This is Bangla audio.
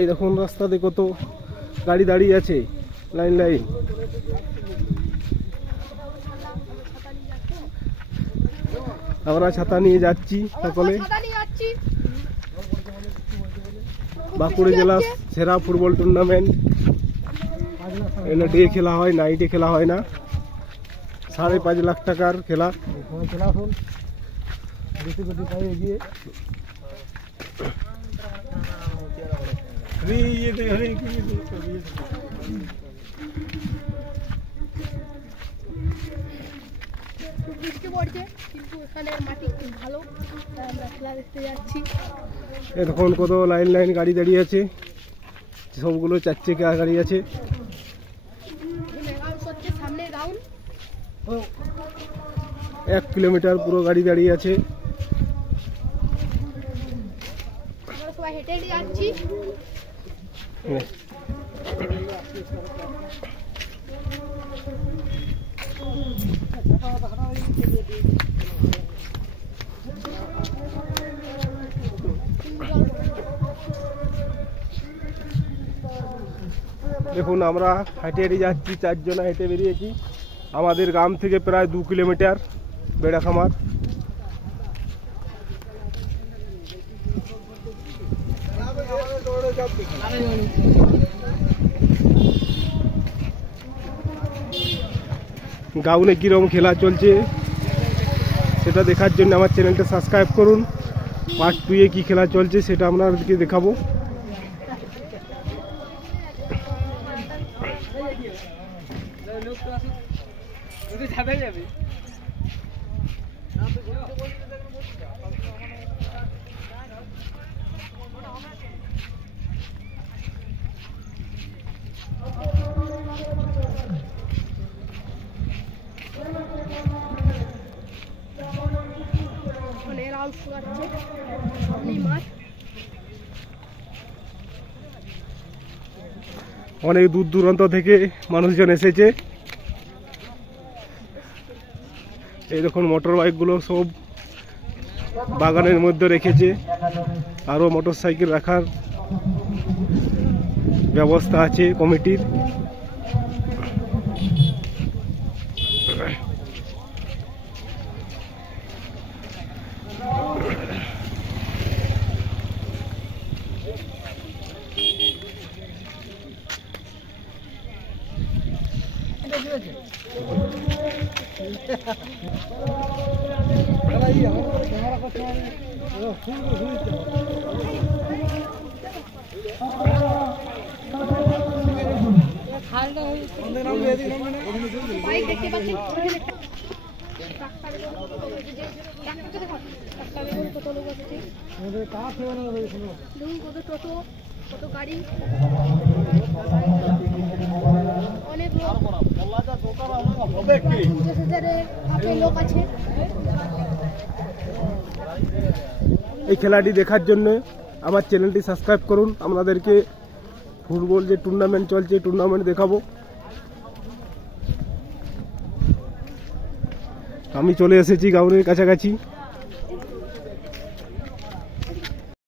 এই দেখুন রাস্তাতে কত গাড়ি দাঁড়িয়ে আছে, লাইন লাইন। আমরা ছাতা নিয়ে যাচ্ছি সকলে। বাঁকুড়া জেলা সেরা ফুটবল টুর্নামেন্ট, ডে খেলা হয়, নাইটে খেলা হয় না। 5.5 লাখ টাকার খেলা। বৃষ্টি পড়ছে কিন্তু এখানে মাটি খুব ভালো, তাই আমরা খেলা দেখতে যাচ্ছি। এখন কত লাইন লাইন গাড়ি দাঁড়িয়ে আছে, সবগুলো 4 চাকা গাড়ি আছে। সামনে গ্রাউন্ড 1 কিলোমিটার পুরো গাড়ি দাঁড়িয়ে আছে। আমরা সবাই হেঁটে হেঁটে যাচ্ছি। দেখুন আমরা হেঁটে হেঁটে যাচ্ছি, 4 জনা হেঁটে বেরিয়েছি। আমাদের গ্রাম থেকে প্রায় 2 কিলোমিটার বেড়াখামার। গাউনে কিরকম খেলা চলছে সেটা দেখার জন্য আমার চ্যানেলটা সাবস্ক্রাইব করুন। পার্ট 2-এ কি খেলা চলছে সেটা আপনাদেরকে দেখাবো। অনেক দূর দূরান্ত থেকে মানুষজন এসেছে। এই দেখুন মোটর বাইকগুলো সব বাগানের মধ্যে রেখেছে, আরও মোটর সাইকেল রাখার ব্যবস্থা আছে কমিটির। কত গাড়ি, অনেক লোক আছে। এই খেলাটি দেখার জন্য আমার চ্যানেলটি সাবস্ক্রাইব করুন। আপনাদেরকে ফুটবল যে টুর্নামেন্ট চলছে টুর্নামেন্ট দেখাবো। আমি চলে এসেছি গাউনের কাছাকাছি।